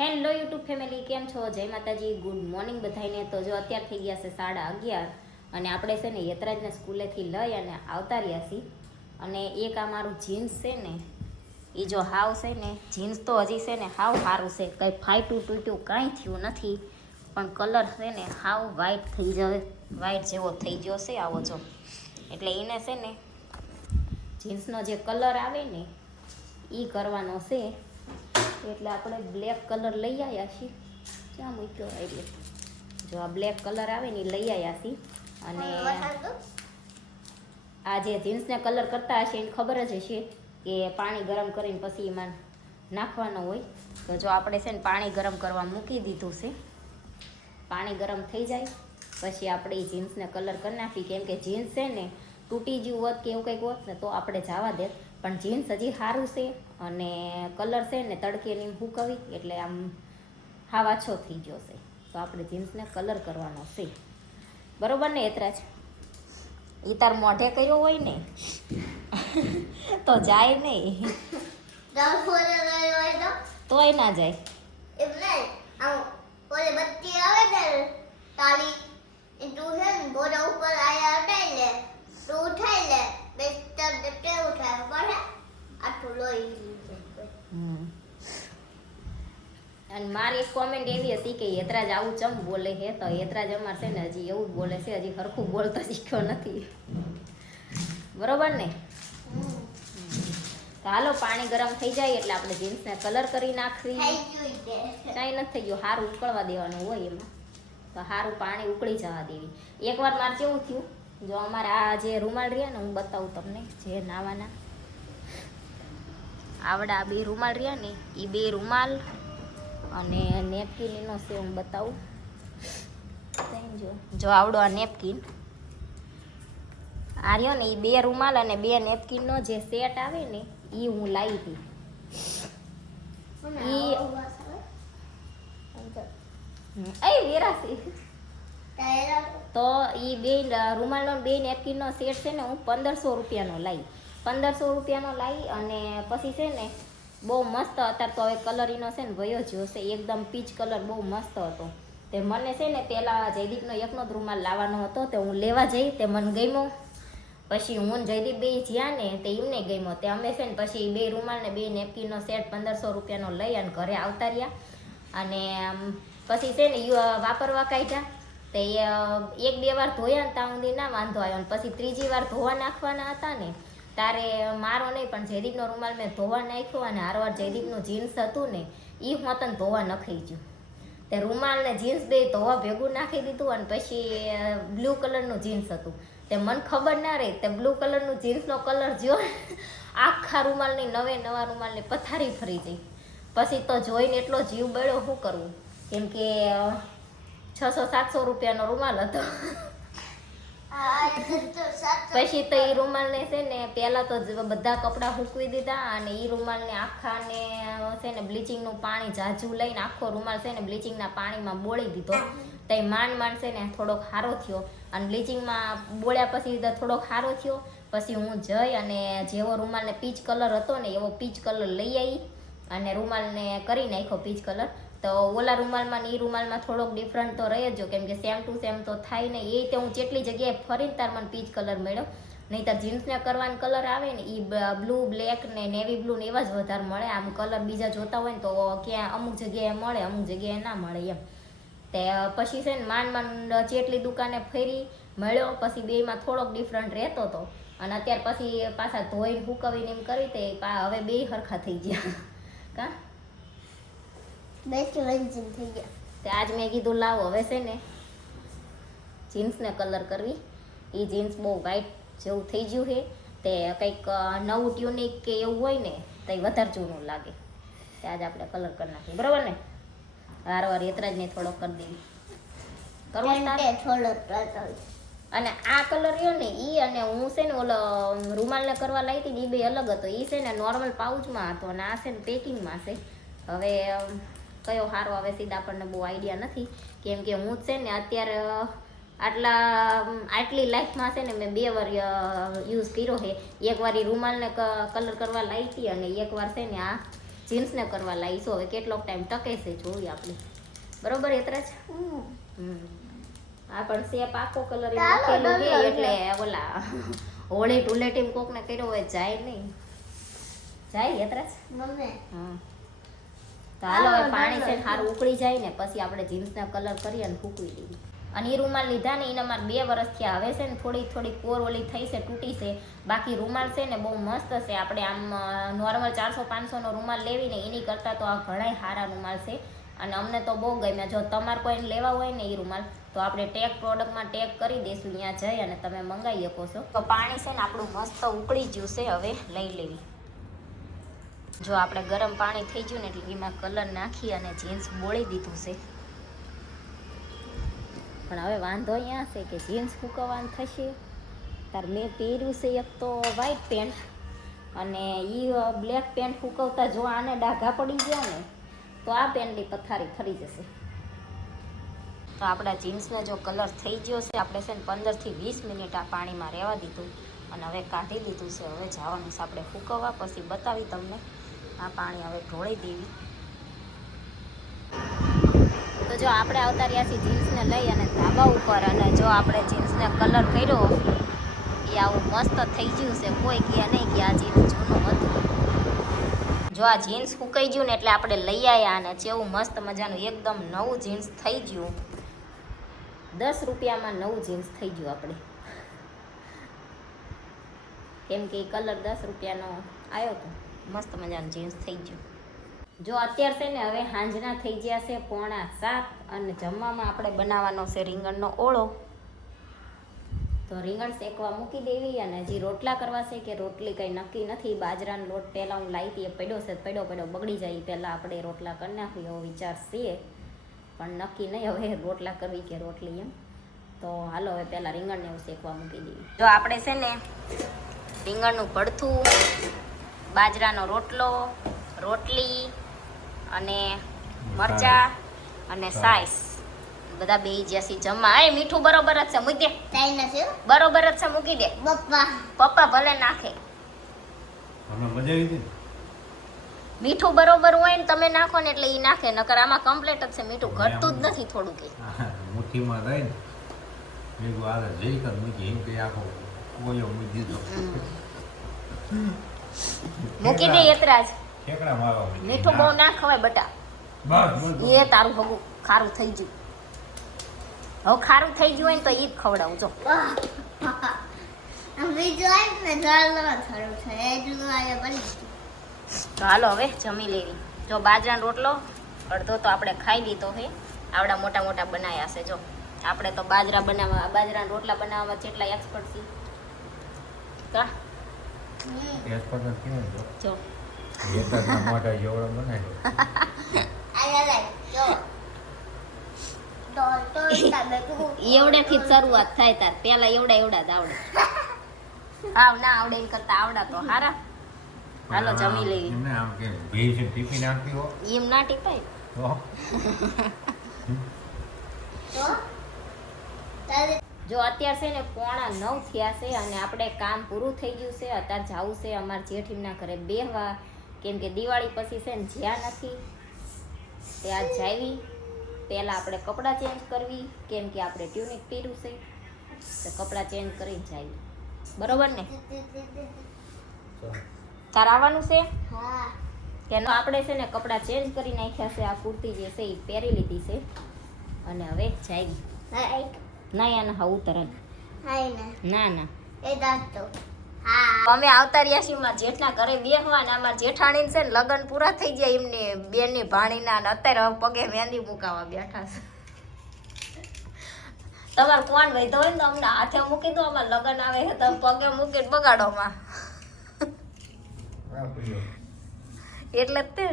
Hello YouTube family, કેમ છો? જય માતાજી, ગુડ મોર્નિંગ બધાને. તો જો અત્યાર થઈ ગયા છે 11:30 અને આપણે છે ને યતરાજને સ્કૂલેથી લઈ અને આવતા રહ્યા છીએ. અને એક આ મારું જીન્સ છે ને, એ જો હાવ છે ને, જીન્સ તો હજી છે ને હાવ સારું છે, કંઈ ફાટ્યું તૂટ્યું કાંઈ થયું નથી, પણ કલર છે ને હાવ વ્હાઈટ થઈ જાય, વ્હાઈટ જેવો થઈ ગયો છે આવો જો. એટલે એને છે ને જીન્સનો જે કલર આવે ને એ કરવાનો છે. એટલે આપણે બ્લેક કલર લઈ આવ્યા છીએ. ક્યાં મૂક્યો? એટલે જો આ બ્લેક કલર આવે ને એ લઈ આવ્યા છીએ. અને આ જે જીન્સને કલર કરતા હશે એને ખબર જ હશે કે પાણી ગરમ કરીને પછી એમાં નાખવાનો હોય. તો જો આપણે છે ને પાણી ગરમ કરવા મૂકી દીધું છે. પાણી ગરમ થઈ જાય પછી આપણે એ જીન્સને કલર કરી નાખી. કેમ કે જીન્સ છે ને તૂટી ગયું હોત કે એવું કંઈક હોત ને તો આપણે જવા દે, પણ જીન્સ હજી સારું છે અને કલર છે ને તડકે ની સૂકવી એટલે આમ હાવ આછો થઈ ગયો છે. તો આપણે જીન્સને કલર કરવાનો છે, બરોબર ને યતરાજ? એ તાર મોઢે કર્યો હોય ને તો જાય નહીં, તોય ના જાય. અને મારી એક કોમેન્ટ એવી હતી કે યતરાજ આવું ચમ બોલે છે. તો યતરાજ અમાર છે ને હજી એવું જ બોલે છે, હજી સરખું બોલતો શીખ્યો નથી, બરોબર ને? તો હાલો પાણી ગરમ થઈ જાય એટલે આપણે જીન્સને કલર કરી નાખવી. કાંઈ નથી થઈ ગયું, સારું ઉકળવા દેવાનું હોય એમાં. તો સારું પાણી ઉકળી જવા દેવી. એકવાર મારે કેવું થયું, જો અમારે આ જે રૂમાલ રહ્યા ને હું બતાવું તમને, જે નાવાના આવડા બે રૂમાલ રહ્યા ને એ બે રૂમાલ અને નેપકિન એનો છે હું બતાવું. જો આવડો આ નેપકિન આ રહ્યો ને એ બે રૂમાલ અને બે નેપકિનનો જે સેટ આવે ને એ હું લાવી હતી. તો એ બે રૂમાલનો બે નેપકિનનો સેટ છે ને હું 1500 રૂપિયાનો લાવી. 1500 રૂપિયાનો લાવી અને પછી છે ને બહુ મસ્ત. અત્યારે તો હવે કલર એનો છે ને વયો જ્યો છે, એકદમ પીચ કલર બહુ મસ્ત હતો. તે મને છે ને પહેલાં જયદીપનો એકનો જ રૂમાલ લાવવાનો હતો, તે હું લેવા જઈ, તે મને ગમ્યો. પછી હું જયદીપ બે જ્યાં ને તે એમને ગમ્યો, તે અમે છે ને પછી બે રૂમાલ ને બે નેપકિનનો સેટ 1500 રૂપિયાનો લઈ અને ઘરે આવતા રહ્યા. અને પછી છે ને વાપરવા કાઢ્યા. તે 1-2 વાર ધોયા ને ત્યાં સુધી ના વાંધો આવ્યો. અને પછી ત્રીજી વાર ધોવા નાખવાના હતા ને તારે મારો નહીં પણ જયદીપનો રૂમાલ મેં ધોવા નાખ્યો અને હારવાર જયદીપનું જીન્સ હતું ને એ હોતન ધોવા નખાઈ ગયું. તે રૂમાલ ને જીન્સ બે ધોવા ભેગું નાખી દીધું. અને પછી બ્લુ કલરનું જીન્સ હતું, તે મને ખબર ના રહી, તે બ્લુ કલરનું જીન્સનો કલર જો આખા રૂમાલની નવા રૂમાલની પથારી ફરી જઈ. પછી તો જોઈને એટલો જીવ બળ્યો, શું કરવું? કેમ કે 600-700 રૂપિયાનો રૂમાલ હતો. પછી તો એ રૂમાલને છે ને પહેલાં તો બધા કપડાં સૂકવી દીધા અને એ રૂમાલને આખાને છે ને બ્લીચિંગનું પાણી ઝાઝું લઈને આખો રૂમાલ છે ને બ્લીચિંગના પાણીમાં બોળી દીધો. તો એ માંડ છે ને થોડોક સારો થયો. અને બ્લીચિંગમાં બોળ્યા પછી થોડોક સારો થયો. પછી હું જઈ અને જેવો રૂમાલને પીચ કલર હતો ને એવો પીચ કલર લઈ આવી અને રૂમાલને કરી નાખ્યો પીચ કલર. તો ઓલા રૂમાલમાં ને એ રૂમાલમાં થોડોક ડિફરન્ટ તો રહી જ, કેમ કે સેમ ટુ સેમ તો થાય ને. એ તો હું જેટલી જગ્યાએ ફરીને તાર મને પીચ કલર મળ્યો. નહીં તો જીન્સને કરવાનો કલર આવે ને એ બ્લુ, બ્લેક ને નેવી બ્લુ ને એવા જ વધારે મળે. આમ કલર બીજા જોતા હોય ને તો ક્યાં અમુક જગ્યાએ મળે, અમુક જગ્યાએ ના મળે એમ. તે પછી છે ને માંડ જેટલી દુકાને ફરી મળ્યો. પછી બેમાં થોડોક ડિફરન્ટ રહેતો હતો. અને અત્યારે પછી પાછા ધોઈને સૂકવીને એમ કરી તે હવે બે સરખા થઈ ગયા. કાં થઈ ગયા. તે આજ મેં કીધું લાવો હવે છે ને જીન્સને કલર કરવી. એ જીન્સ બહુ વ્હાઈટ જેવું થઈ ગયું છે. તે કંઈક નવું ટ્યુનિક કે એવું હોય ને તો એ વધારે જૂનું લાગે. તે આજ આપણે કલર કરી નાખીએ, બરાબર ને? વાર યતરાજને થોડોક કરી દેવી કરવો. અને આ કલર રહ્યો ને એ અને હું છે ને ઓલો રૂમાલને કરવા લાવી હતી ને એ બે અલગ હતો. એ છે ને નોર્મલ પાઉચમાં હતો અને આ છે ને પેકિંગમાં છે. હવે કયો સારો આવે સીધા આપણને બહુ આઈડિયા નથી, કેમ કે હું છે ને અત્યારે આટલી લાઈફમાં છે ને મેં 2 વાર યુઝ કર્યો છે. એક વાર એ રૂમાલને કલર કરવા લાવી હતી અને એક વાર છે ને આ જીન્સને કરવા લાવીશું. હવે કેટલો ટાઈમ ટકે છે જોઈએ આપણે. બરોબર એતરા જ આ પણ શેપ આખો કલર લખેલું છે એટલે ઓલા હોળી ધૂળેટી કોકને કર્યો હોય જાય નહીં. જાય એતરા જ હા. તો હાલો હવે પાણી છે સારું ઉકળી જાય ને પછી આપણે જીન્સના કલર કરી અને ફૂકવી દઈએ. અને એ રૂમાલ લીધા ને એને અમારે 2 વર્ષ થયા. હવે છે ને થોડી કોર ઓલી થઈ છે, તૂટી છે. બાકી રૂમાલ છે ને બહુ મસ્ત છે. આપણે આમ નોર્મલ 400-500 નો રૂમાલ લેવીને એની કરતાં તો આ ઘણા સારા રૂમાલ છે અને અમને તો બહુ ગમ્યા. જો તમારે કોઈને લેવા હોય ને એ રૂમાલ તો આપણે ટેગ પ્રોડક્ટમાં ટેગ કરી દઈશું, ત્યાં જઈ અને તમે મંગાવી શકો છો. તો પાણી છે ને આપણું મસ્ત ઉકળી ગયું છે. હવે લઈ લેવી. જો આપણે ગરમ પાણી થઈ ગયું ને એટલે એમાં કલર નાખી અને જીન્સ બોળી દીધું છે. પણ હવે વાંધો અહીંયા છે કે જીન્સ સૂકવવાનું થશે. તાર મેં પહેર્યું છે એક તો વ્હાઈટ પેન્ટ અને એ બ્લેક પેન્ટ સૂકવતા જો આને ડાઘા પડી ગયા ને તો આ પેન્ટની પથારી ખરી જશે. તો આપણા જીન્સને જો કલર થઈ ગયો છે. આપણે છે ને 15 થી 20 મિનિટ આ પાણીમાં રહેવા દીધું અને હવે કાઢી લીધું છે. હવે જવાનું છે આપણે સૂકવવા. પછી બતાવી તમને. આ પાણી હવે ઢોળી દેવી. તો જો આપણે આવતા રહ્યા છીએ જીન્સને લઈ અને ધાબા ઉપર. અને જો આપણે જીન્સને કલર કર્યો એ આવું મસ્ત થઈ ગયું છે. કોઈ કહે નહીં કે આ જીન્સ જૂનું હતું. જો આ જીન્સ સુકાઈ ગયું ને એટલે આપણે લઈ આવ્યા અને જેવું મસ્ત મજાનું એકદમ નવું જીન્સ થઈ ગયું. 10 રૂપિયામાં નવું જીન્સ થઈ ગયું આપણે. કેમ કે કલર 10 રૂપિયાનો આવ્યો હતો. મસ્ત મજાનું જીન્સ થઈ ગયું. જો અત્યારે છે ને હવે સાંજના થઈ ગયા છે 6:45 અને જમવામાં આપણે બનાવવાનો છે રીંગણનો ઓળો. તો રીંગણ શેકવા મૂકી દેવી અને હજી રોટલા કરવા છે કે રોટલી કંઈ નક્કી નથી. બાજરાનો લોટ પહેલાં હું લાવી હતી એ પડ્યો છે, પડ્યો બગડી જાય પહેલાં આપણે રોટલા કરી નાખવી એવો વિચાર છે. પણ નક્કી નહીં હવે રોટલા કરવી કે રોટલી એમ. તો હાલો હવે પહેલાં રીંગણને એવું શેકવા મૂકી દેવી. જો આપણે છે ને રીંગણનું ભડથું, બાજરાનો રોટલો, રોટલી અને મરચા અને સાઈસ બધા બે જ્યાંથી જમવા. એ મીઠું બરોબર જ છે, મૂકી દે. બરોબર જ છે, મૂકી દે. પપ્પા ભલે નાખે. મીઠું બરોબર હોય ને તમે નાખો ને એટલે એ નાખે. નકર આમાં કમ્પ્લીટ જ છે. મીઠું ઘટતું જ નથી થોડું કે મુઠ્ઠીમાં રહી ને મેગું આલે જઈ કર મૂકી એમ કે આખો કોયો મૂકી દીધો. મૂકી દે એતરા જ. ઠેકડા મારવા મીઠું બહુ ના ખવાય બટા. બસ એ તારું ભગું ખારું થઈ ગયું. હવે ખારું થઈ ગયું હોય ને તો ઈ જ ખવડાવું. જો તો હાલો હવે જમી લેવી. જો બાજરાનો રોટલો અડધો તો આપણે ખાઈ લીધો છે. આવડા મોટા મોટા બનાવ્યા છે. જો આપણે તો બાજરાના રોટલા બનાવવામાં કેટલા એક્સપર્ટ છીએ. કા જો મોટા જેવડો બનાવ્યો. એવડેથી જ શરૂઆત થાય. તાર પેલા એવડા જ આવડે. હાવ ના આવડે એમ કરતા આવડા તો હારા. હાલો જમી લેવી. એમને આમ કે ભેજ ટિફિન આપી હો એમ ના ટીપાય. જો અત્યારે છે ને 8:45 થયા છે અને આપણે કામ પૂરું થઈ ગયું છે. અત્યારે જવું છે અમારા જેઠીમના ઘરે બેહવા. કેમ કે દિવાળી પછી છે ને જ્યાં નથી તે આજ જાવી. પહેલાં આપણે કપડાં ચેન્જ કરવી કેમ કે આપણે ટ્યુનિક પહેર્યું છે તો કપડાં ચેન્જ કરીને જાવી. બરોબર ને? તાર આવવાનું છે કે આપણે છે ને કપડાં ચેન્જ કરી નાખ્યા છે. આ કુર્તી જે છે એ પહેરી લીધી છે અને હવે જાવી. ના યાર હા ઉતરણ ના અમે આવતા રહ્યા છીએ મારા જેઠના ઘરે બેહવા. ને અમારા જેઠાણી છે ને લગ્ન પૂરા થઈ ગયા એમને બેનની ભાણીના અને અત્યારે પગે મહેંદી મુકાવા બેઠા છે. તમારે કોણ વૈધો હોય ને તો અમને હાથે મૂકી દો. અમારે લગ્ન આવે છે તમે પગે મૂકીને બગાડો માં એટલે જ તે